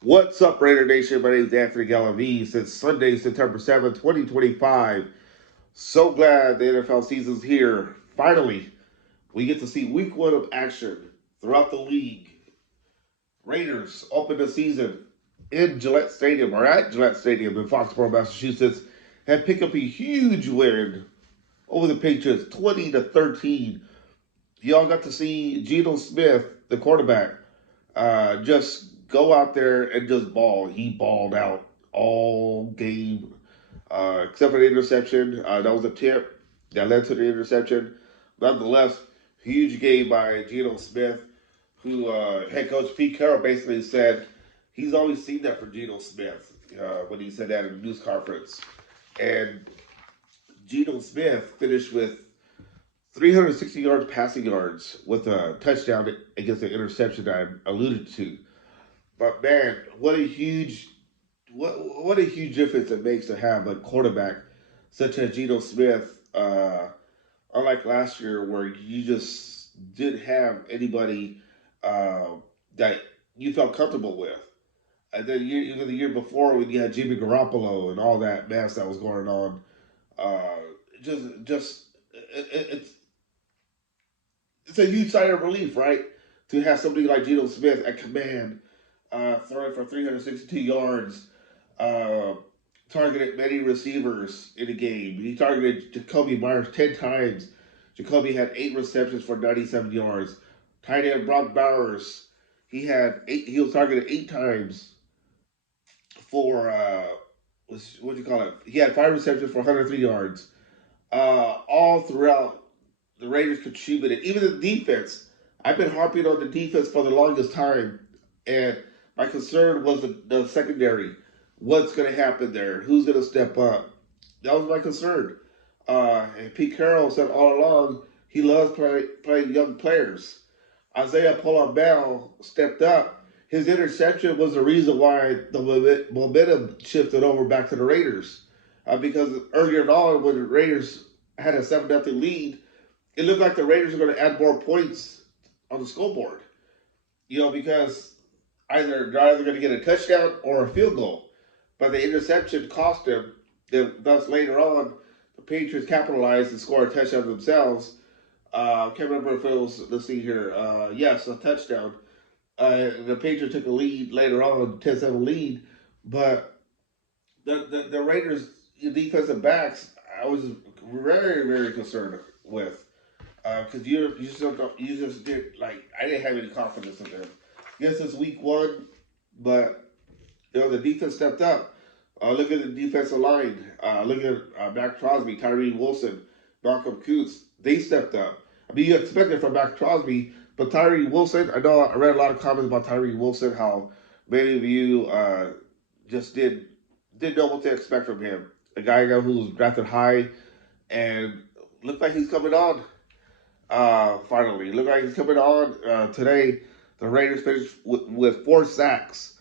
What's up, Raider Nation? My name is Anthony Gallavine. Since Sunday, September 7th, 2025. So glad the NFL season's here. Finally, we get to see week one of action throughout the league. Raiders open the season in Gillette Stadium, or at Gillette Stadium in Foxborough, Massachusetts, and pick up a huge win over the Patriots, 20-13. Y'all got to see Gino Smith, the quarterback, just go out there and just ball. He balled out all game, except for the interception. That was a tip that led to the interception. Nonetheless, huge game by Gino Smith, who head coach Pete Carroll basically said he's always seen that for Gino Smith when he said that in the news conference. And Gino Smith finished with 360 yards passing yards with a touchdown against the interception I alluded to. But man, what a huge difference it makes to have a quarterback such as Geno Smith. Unlike last year, where you just didn't have anybody uh, that you felt comfortable with, and then even the year before when you had Jimmy Garoppolo and all that mess that was going on, uh, just it's a huge sign of relief, right? To have somebody like Geno Smith at command, throwing for 362 yards, uh, targeted many receivers in the game. He targeted Jacoby Myers 10 times. Jacoby had 8 receptions for 97 yards. Tight end Brock Bowers, he was targeted 8 times for what do you call it? He had 5 receptions for 103 yards. All throughout, the Raiders contributed. Even the defense. I've been harping on the defense for the longest time, and my concern was the secondary. What's going to happen there? Who's going to step up? That was my concern. And Pete Carroll said all along he loves playing young players. Isaiah Bell stepped up. His interception was the reason why the momentum shifted over back to the Raiders. Because earlier on, when the Raiders had a 7-0 lead, it looked like the Raiders were going to add more points on the scoreboard. Because they're either going to get a touchdown or a field goal. But the interception cost them. Thus, later on, the Patriots capitalized and scored a touchdown themselves. Can't remember if it was, let's see here, yes, a touchdown. The Patriots took a lead later on, 10-7 lead. But the Raiders' defensive backs, I was very, very concerned with. Because you just did, like, I didn't have any confidence in them. Yes, it's week one, but the defense stepped up. Look at the defensive line. Look at Mac Crosby, Tyree Wilson, Malcolm Coots. They stepped up. I mean, you expect it from Mac Crosby, but Tyree Wilson, I read a lot of comments about Tyree Wilson, how many of you just didn't know what to expect from him. A guy who was drafted high and looked like he's coming on. Finally, looked like he's coming on today. The Raiders finished with 4 sacks.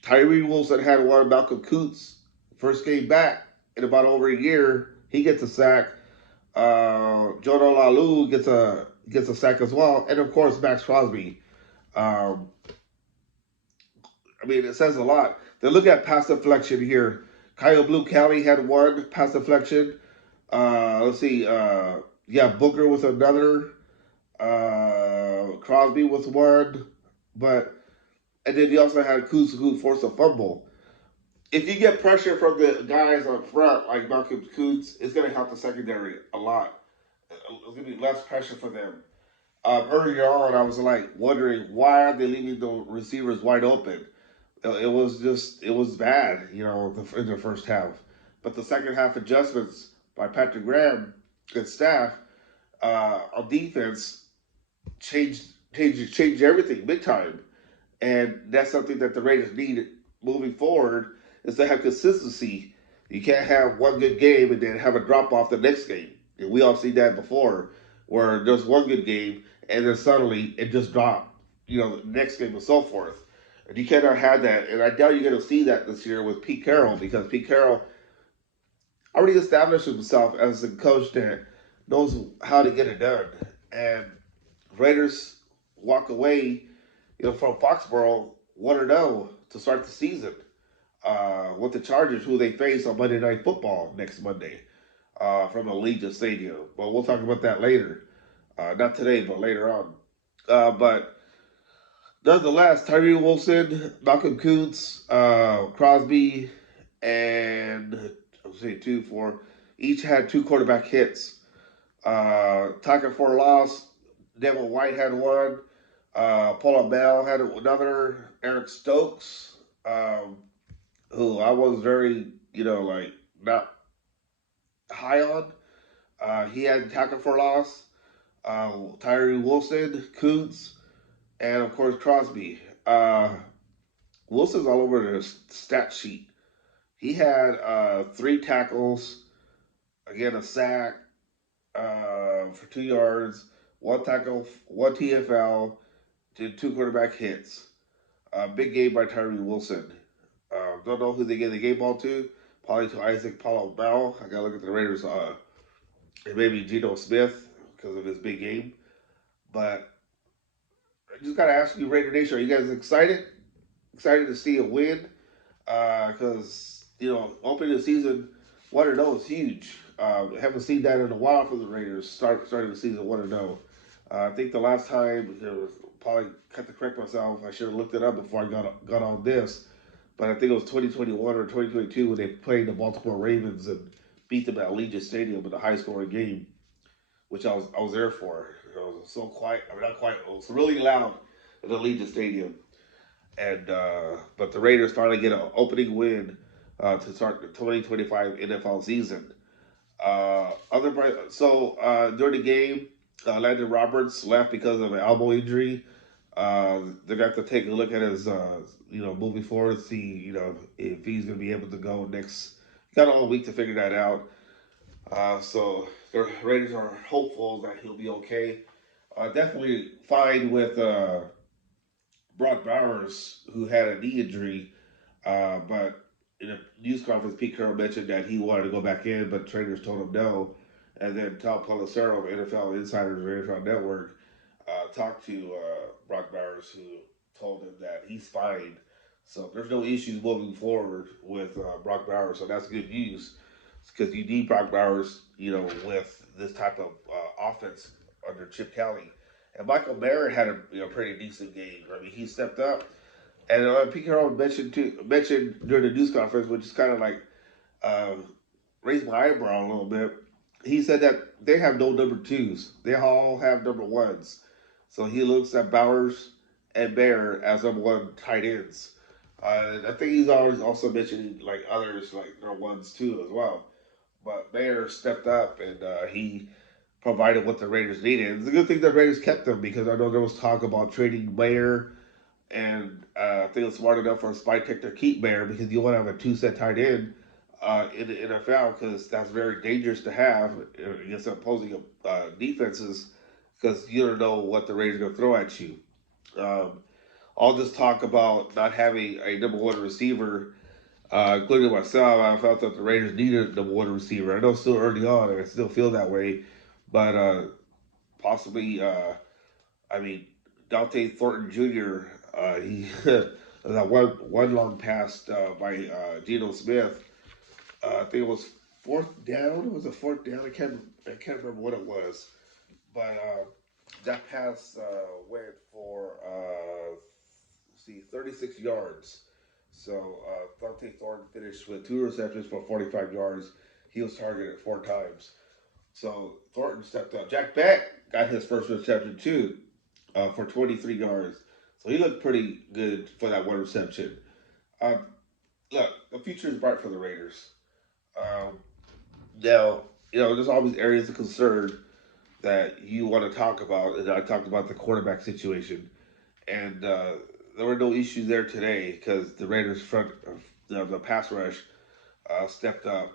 Tyree Wilson had one. Malcolm Coots, first game back in about over a year, he gets a sack. Jonah Lalu gets a sack as well, and of course Max Crosby. Um, I mean, it says a lot. Then look at pass deflection here. Kyle Blue County had one pass deflection. Let's see. Yeah, Booker with another. Crosby with one, but and then you also had Kuz who forced a fumble. If you get pressure from the guys up front, like Malcolm Kuz, it's going to help the secondary a lot. It's going to be less pressure for them. Earlier on, I was like wondering why are they leaving the receivers wide open? It was bad, in the first half. But the second half adjustments by Patrick Graham and staff on defense changed everything big time. And that's something that the Raiders need moving forward is to have consistency. You can't have one good game and then have a drop off the next game. And we all seen that before, where there's one good game and then suddenly it just dropped, the next game and so forth. And you cannot have that. And I doubt you're going to see that this year with Pete Carroll because Pete Carroll already established himself as a coach that knows how to get it done. And Raiders walk away from Foxborough 1-0 to start the season with the Chargers, who they face on Monday Night Football next Monday from Allegiant Stadium. But we'll talk about that later. Not today, but later on. But nonetheless, Tyree Wilson, Malcolm Kuntz, Crosby, and I'll say 2, 4, each had 2 quarterback hits. Tackle for a loss. Devin White had one. Paula Bell had another. Eric Stokes, who I was very, like not high on. He had tackle for loss. Tyree Wilson, Kuntz, and of course Crosby. Wilson's all over the stat sheet. He had 3 tackles, again a sack for 2 yards, 1 tackle, 1 TFL, did 2 quarterback hits. Big game by Tyree Wilson. Don't know who they gave the game ball to. Probably to Isaac Paulo Bell. I gotta look at the Raiders. And maybe Gino Smith because of his big game. But I just gotta ask you, Raider Nation, are you guys excited? Excited to see a win? Because opening the season 1-0 is huge. Haven't seen that in a while for the Raiders. Starting the season 1-0. I think the last time, probably have to correct myself. I should have looked it up before I got on this. But I think it was 2021 or 2022 when they played the Baltimore Ravens and beat them at Allegiant Stadium in a high scoring game, which I was there for. It was so quiet. I mean, not quiet. It was really loud at Allegiant Stadium. And but the Raiders finally get an opening win to start the 2025 NFL season. During the game, Landon Roberts left because of an elbow injury. They're going to have to take a look at his, moving forward, see, if he's going to be able to go next. Got all week to figure that out. So the Raiders are hopeful that he'll be okay. Definitely fine with Brock Bowers, who had a knee injury, but in a news conference, Pete Carroll mentioned that he wanted to go back in, but trainers told him no. And then Tom Pelissero of NFL Insiders or NFL Network talked to Brock Bowers, who told him that he's fine. So there's no issues moving forward with Brock Bowers. So that's good news because you need Brock Bowers, with this type of offense under Chip Kelly. And Michael Barrett had a pretty decent game. I mean, he stepped up. And Pete Carroll mentioned during the news conference, which is kind of like raised my eyebrow a little bit. He said that they have no number twos; they all have number ones. So he looks at Bowers and Bear as number one tight ends. I think he's always also mentioning like others like their ones too as well. But Bear stepped up and he provided what the Raiders needed. It's a good thing the Raiders kept him because I know there was talk about trading Bear and I think it's smart enough for a spy tech to keep Bear because you want to have a 2 set tight end in the NFL because that's very dangerous to have against opposing defenses because you don't know what the Raiders are going to throw at you. Um, I'll just talk about not having a number one receiver, including myself. I felt that the Raiders needed a number one receiver. I know it's still early on, and I still feel that way, but possibly, I mean, Dante Thornton Jr. He that one long pass by Gino Smith. I think it was fourth down. It was a fourth down. I can't remember what it was, but that pass went for 36 yards. So Dante Thornton finished with 2 receptions for 45 yards. He was targeted 4 times. So Thornton stepped up. Jack Beck got his first reception too for 23 yards. So he looked pretty good for that one reception. Uh, Look, the future is bright for the Raiders. Um, Now, there's always areas of concern that you want to talk about, and I talked about the quarterback situation, and there were no issues there today because the Raiders front, the pass rush stepped up.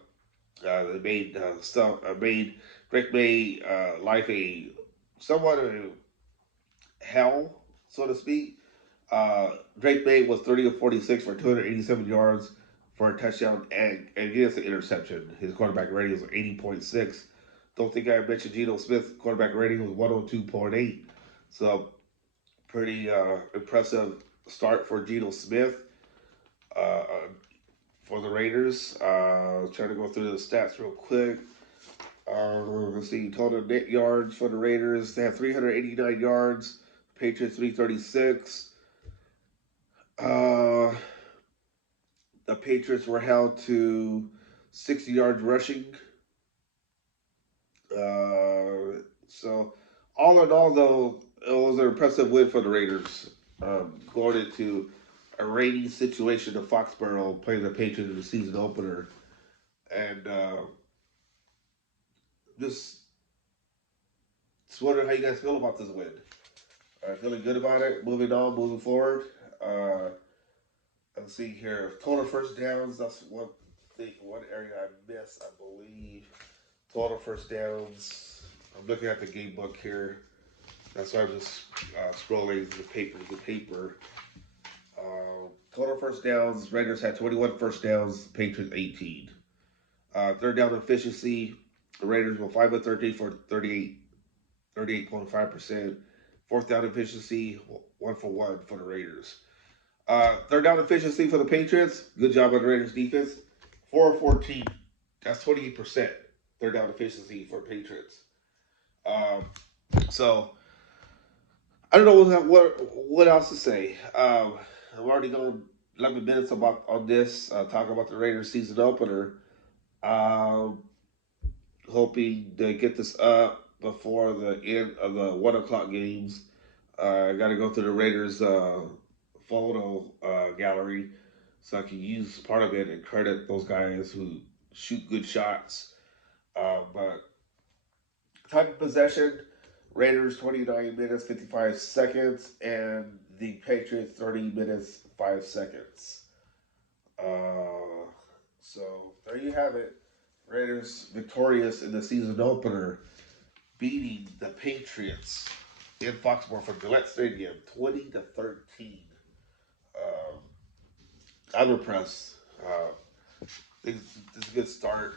They made Drake May life a somewhat of a hell, so to speak. Drake May was 30 of 46 for 287 yards for a touchdown and he has an interception. His quarterback rating was 80.6. Don't think I mentioned Gino Smith. Quarterback rating was 102.8. So pretty impressive start for Gino Smith uh, for the Raiders. Trying to go through the stats real quick. Let's see, total net yards for the Raiders. They have 389 yards. Patriots 336. Uh, the Patriots were held to 60 yards rushing. So, all in all, though, it was an impressive win for the Raiders. Going into a rainy situation in Foxborough, playing the Patriots in the season opener, and just wondering how you guys feel about this win. Feeling good about it. Moving on, moving forward. Uh, let's see here. Total first downs. That's one thing, one area I missed, I believe. Total first downs. I'm looking at the game book here. That's why I'm just scrolling the paper. Total first downs. Raiders had 21 first downs. Patriots 18. Third down efficiency. The Raiders were 5 of 13 for 38.5%. Fourth down efficiency, 1 for 1 for the Raiders. Third down efficiency for the Patriots. Good job on the Raiders defense. 4 of 14. That's 28%. Third down efficiency for the Patriots. So I don't know what else to say. I've already gone 11 minutes on this, talking about the Raiders season opener. Um, Hoping to get this up before the end of the 1 o'clock games. I got to go through the Raiders photo gallery so I can use part of it and credit those guys who shoot good shots. But time of possession, Raiders 29 minutes 55 seconds, and the Patriots 30 minutes 5 seconds. So there you have it. Raiders victorious in the season opener, beating the Patriots in Foxborough from Gillette Stadium, 20-13. Um, I'm impressed. This is a good start,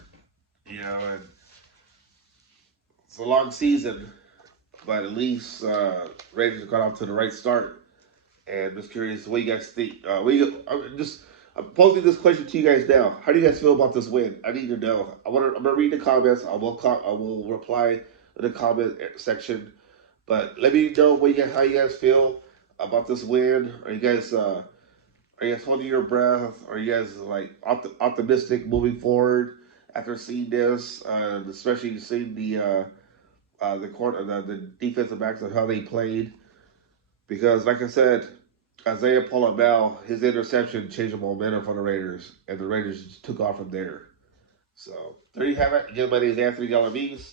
and it's a long season, but at least Raiders have got off to the right start. And I'm just curious, what you guys think? I'm posing this question to you guys now. How do you guys feel about this win? I need to know. I'm gonna read the comments. I will reply in the comment section. But let me know how you guys feel about this win. Are you guys holding your breath? Are you guys like optimistic moving forward after seeing this? Especially seeing the defensive backs and how they played. Because like I said, Isaiah Bell, his interception changed the momentum for the Raiders, and the Raiders just took off from there. So there you have it. Again, my name is Anthony Galaviz.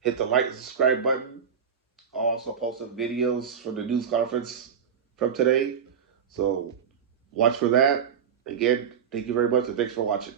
Hit the like and subscribe button. I'll also post some videos from the news conference from today. So watch for that. Again, thank you very much, and thanks for watching.